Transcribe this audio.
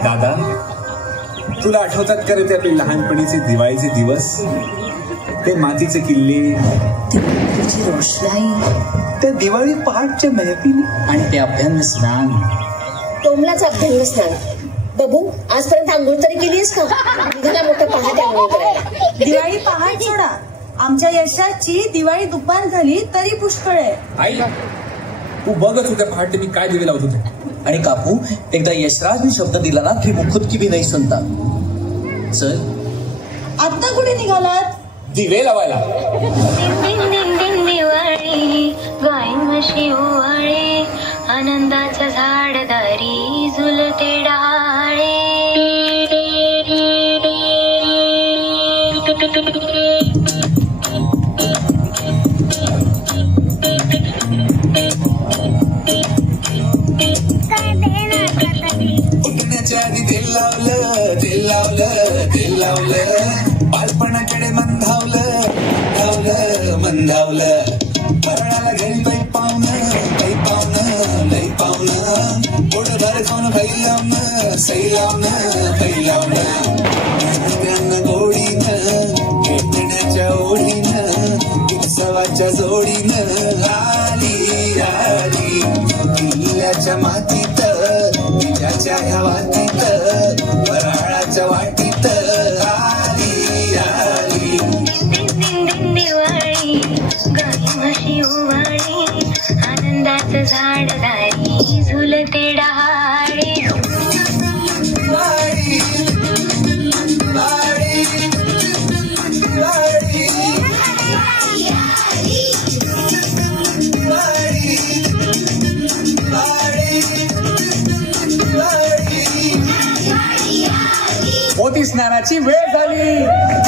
दादा, तुला आठवतात का रे ते आपले लहानपणीचे दिवाळीचे दिवस? ते मातीचे किल्ले, ती रोषणाई, त्या दिवाळी पहाटच्या महफिली आणि ते अभ्यंग स्नान. तोमलाच अभ्यंग स्नान. बबू, आजपर्यंत आंघोळ तरी केलीस का? निघाला मोठं पहाटे आंघोळ करायला. दिवाळी पहाट सोडा, आमच्या यशाची दिवाळी दुपार झाली तरी पुष्कळ आहे. आई, तू बघच होत्या पहाटे मी काय दिवे लावत होते. आणि काकू, एकदा यशराजने शब्द दिला ना की मुखुत की भी नाही सुनता. चल, आता कुठे निघालात? दिवे लावायला. दिवाळी गाय म्हशी ओवाळे, आनंदाच्या झाडदारी झुलते डाळे. उठण्याच्या आधी तेल लावलं, तेल लावलं, तेल लावलं, बालपणाकडे मंदावलं, धावलं, मंदावलं. परणाला घरी बाई पाहुणं, बाई पाहुणं, लई पाहुणं, पोटभर खाऊन बाई लावणं, सई लावणं, बाई लावणं. त्यांना गोडीनं, भेटण्याच्या ओढीनं, उत्सवाच्या जोडीनं आली आली किल्ल्याच्या मातीत, तिच्याच्या ह्या वाटीत, वराळाच्या वाटीत आली आली. दिवाळी गाय म्हशी ओवाळे, आनंदाचं झाडदारी झुलते डहाळे. मोती स्नानाची वेळ झाली.